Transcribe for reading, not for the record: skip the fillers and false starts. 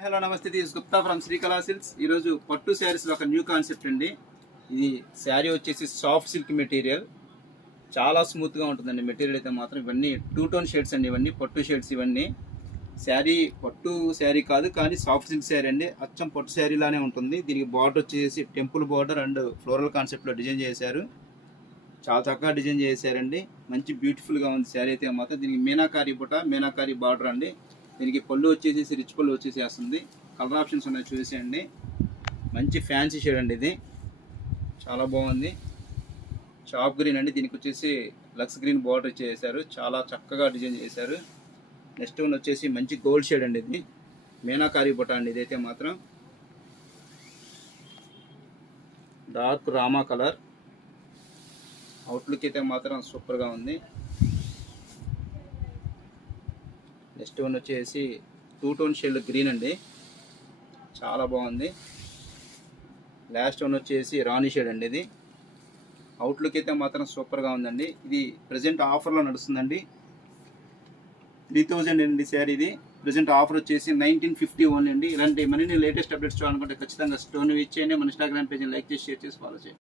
Hello నమస్తే, this Gupta from Srikala silks. ఈరోజు పట్టు శారీస్లో ఒక న్యూ కాన్సెప్ట్ అండి. ఇది శారీ వచ్చేసి సాఫ్ట్ సిల్క్ మెటీరియల్, చాలా స్మూత్గా ఉంటుందండి మెటీరియల్ అయితే మాత్రం. ఇవన్నీ 2 టోన్ షేడ్స్ అండి, ఇవన్నీ పట్టు షేడ్స్. ఇవన్నీ శారీ పట్టు శారీ కాదు కానీ సాఫ్ట్ సిల్క్ శారీ అండి, అచ్చం పట్టు శారీ లానే ఉంటుంది. దీనికి బార్డర్ వచ్చేసి టెంపుల్ బార్డర్ అండ్ ఫ్లోరల్ కాన్సెప్ట్లో డిజైన్ చేశారు. చాలా చక్కగా డిజైన్ చేశారండి, మంచి బ్యూటిఫుల్గా ఉంది శారీ అయితే మాత్రం. దీనికి మీనాకారి బుట్ట, మీనాకారి బార్డర్ అండి. దీనికి పళ్ళు వచ్చేసి రిచ్ పళ్ళు వచ్చేసేస్తుంది. కలర్ ఆప్షన్స్ ఉన్నాయి చూసేయండి. మంచి ఫ్యాన్సీ షేడ్ అండి, ఇది చాలా బాగుంది. చాప్ గ్రీన్ అండి, దీనికి వచ్చేసి లక్స్ గ్రీన్ బార్డర్ చేశారు, చాలా చక్కగా డిజైన్ చేశారు. నెక్స్ట్ వన్ వచ్చేసి మంచి గోల్డ్ షేడ్ అండి, ఇది మీనాకారి బుట్ట అండి. ఇదైతే మాత్రం డార్క్ రామా కలర్, అవుట్లుక్ అయితే మాత్రం సూపర్గా ఉంది. నెక్స్ట్ వన్ వచ్చేసి 2 టోన్ షేడ్ గ్రీన్ అండి, చాలా బాగుంది. లాస్ట్ వన్ వచ్చేసి రాణి షేడ్ అండి, ఇది అవుట్లుక్ అయితే మాత్రం సూపర్గా ఉందండి. ఇది ప్రజెంట్ ఆఫర్లో నడుస్తుందండి, 3000 అండి శారీ. ఇది ప్రజెంట్ ఆఫర్ వచ్చేసి 1950 ఓన్లీ అండి. ఇలాంటి మరిన్ని లేటెస్ట్ అప్డేట్స్ చూడాలనుకుంటే ఖచ్చితంగా స్టోన్ విచ్ చేయండి. మన ఇన్స్టాగ్రామ్ పేజ్ని లైక్ చేసి షేర్ చేసి ఫాలో చేయండి.